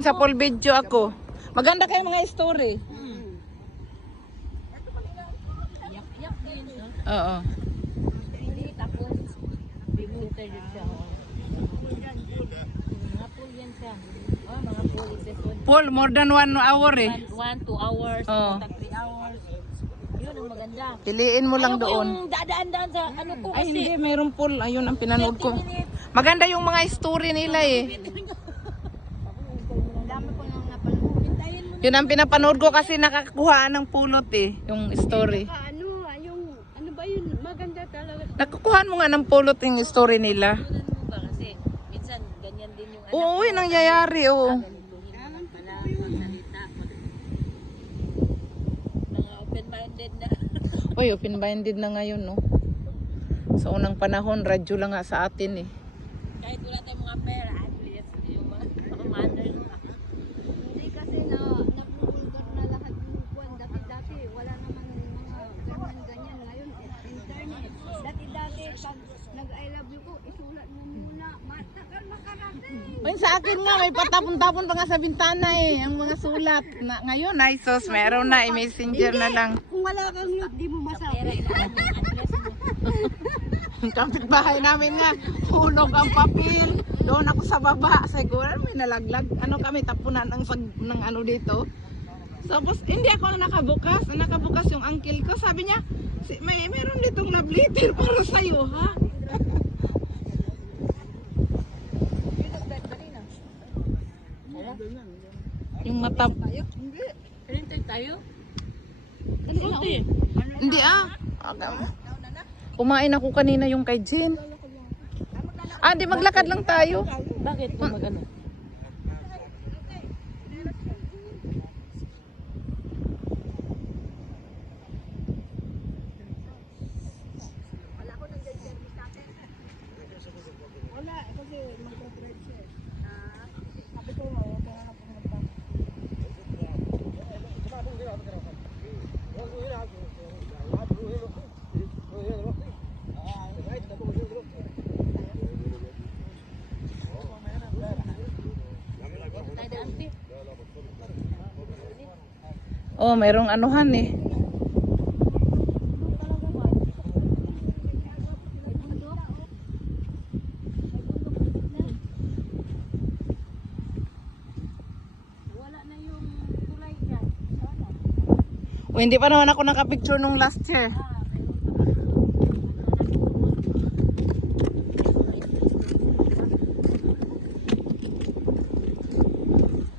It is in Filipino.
Sa full video ako. Maganda kayo mga story. Yak din. Oo. Hindi tapos bimuter din siya. Mga pool yan siya. Mga pool episode. Full, more than 1 hour eh. 1, 2 hours, Oo. 3 hours. Yun ang maganda. Piliin mo lang doon. Yung dadaan-daan sa ano ko Ay kasi. hindi, mayroong full. Ayun ang pinanood ko. Maganda yung mga story nila eh. Yun ang pinapanood ko kasi nakakuhaan ng pulot eh. Yung story. Ano ba yun? Maganda talaga. Nakukuhaan mo nga ng pulot yung story nila. Tunan mo ba kasi minsan ganyan din yung anak. Oo, yun nangyayari oh. Mga open-minded na. Uy, open-minded na ngayon no. Sa unang panahon, radyo lang nga sa atin eh. Kahit wala tayong mga pera, at least yung mga manners. Hindi kasi nabubulgar na lahat yung kwan. Dati-dati, wala naman mga ganyan-ganyan. Ngayon, internet. Dati-dati, pag nag-I love you ko, isulat mo muna. Matagal makarating. Uy, sa akin nga, may patapon-tapon pa nga sa bintana eh. Ang mga sulat. Ngayon, ay sos, meron na. I-messenger na lang. Kung wala kang load, di mo masabi. Ang kapitbahay namin nga, hulog ang papel. Doon ako sa baba. Siguro may nalaglag. Ano kami, tapunan ng ano dito. Tapos, hindi ako na nakabukas. Nakabukas yung uncle ko. Sabi niya, meron ditong love letter para sa'yo, ha? Yung mata... Pinintay tayo? Hindi ah. Kumain ako kanina yung kay Jen. Ah, di maglakad lang tayo. Bakit kung mag-ano? Wala, kasi magka-drive siya. Sabi ko, huwag ka na pumunta. Oh, mayroong anuhan eh. Wala na yung tulay dyan. O, hindi pa naman ako nakapicture nung last year.